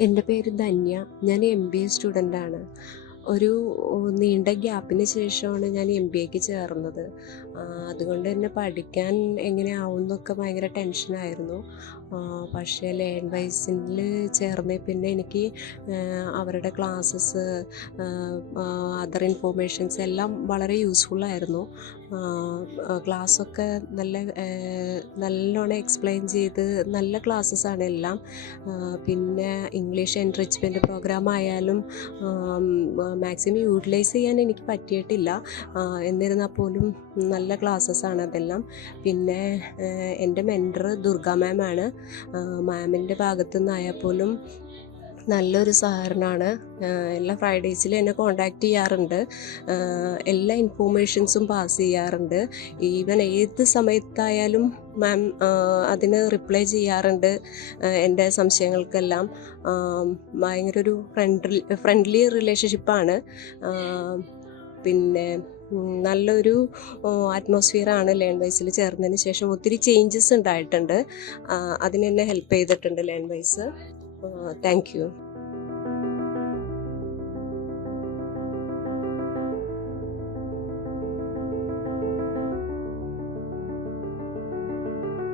എന്റെ പേര് ധന്യ. ഞാൻ എം ബി എ സ്റ്റുഡന്റാണ് ഒരു നീണ്ട ഗ്യാപ്പിന് ശേഷമാണ് ഞാൻ എം ബി എക്ക് ചേർന്നത്. അതുകൊണ്ട് തന്നെ പഠിക്കാൻ എങ്ങനെയാവും എന്നൊക്കെ ഭയങ്കര ടെൻഷനായിരുന്നു പക്ഷേ ലേൺ വൈസിൽ ചേർന്നേ പിന്നെ എനിക്ക് അവരുടെ ക്ലാസ്സസ് അതർ ഇൻഫോർമേഷൻസ് എല്ലാം വളരെ യൂസ്ഫുള്ളായിരുന്നു ക്ലാസ്സൊക്കെ നല്ല നല്ലോണം എക്സ്പ്ലെയിൻ ചെയ്ത് നല്ല ക്ലാസ്സസ് ആണ് എല്ലാം. പിന്നെ ഇംഗ്ലീഷ് എൻറിച്ച്മെന്റ് പ്രോഗ്രാം ആയാലും മാക്സിമം യൂട്ടിലൈസ് ചെയ്യാൻ എനിക്ക് പറ്റിയിട്ടില്ല. എന്നിരുന്നാൽ പോലും നല്ല ക്ലാസ്സസ് ആണ് അതെല്ലാം. പിന്നെ എന്റെ മെന്റർ ദുർഗ മാമാണ് മാമിന്റെ ഭാഗത്തു നിന്നായാൽ പോലും നല്ലൊരു സഹകരണമാണ് എല്ലാ ഫ്രൈഡേയ്സിലും എന്നെ കോണ്ടാക്ട് ചെയ്യാറുണ്ട്. എല്ലാ ഇൻഫോർമേഷൻസും പാസ് ചെയ്യാറുണ്ട്. ഈവൻ ഏത് സമയത്തായാലും മാം അതിന് റിപ്ലൈ ചെയ്യാറുണ്ട് എന്റെ സംശയങ്ങൾക്കെല്ലാം. ഭയങ്കര ഒരു ഫ്രണ്ട്ലി ഫ്രണ്ട്ലി റിലേഷൻഷിപ്പാണ് പിന്നെ നല്ലൊരു അറ്റ്മോസ്ഫിയറാണ് ലേൺ വൈസിൽ ചേർന്നതിന് ശേഷം ഒത്തിരി ചേഞ്ചസ് ഉണ്ടായിട്ടുണ്ട്. അതിനെന്നെ ഹെൽപ്പ് ചെയ്തിട്ടുണ്ട് ലേൺ വൈസ് താങ്ക് യു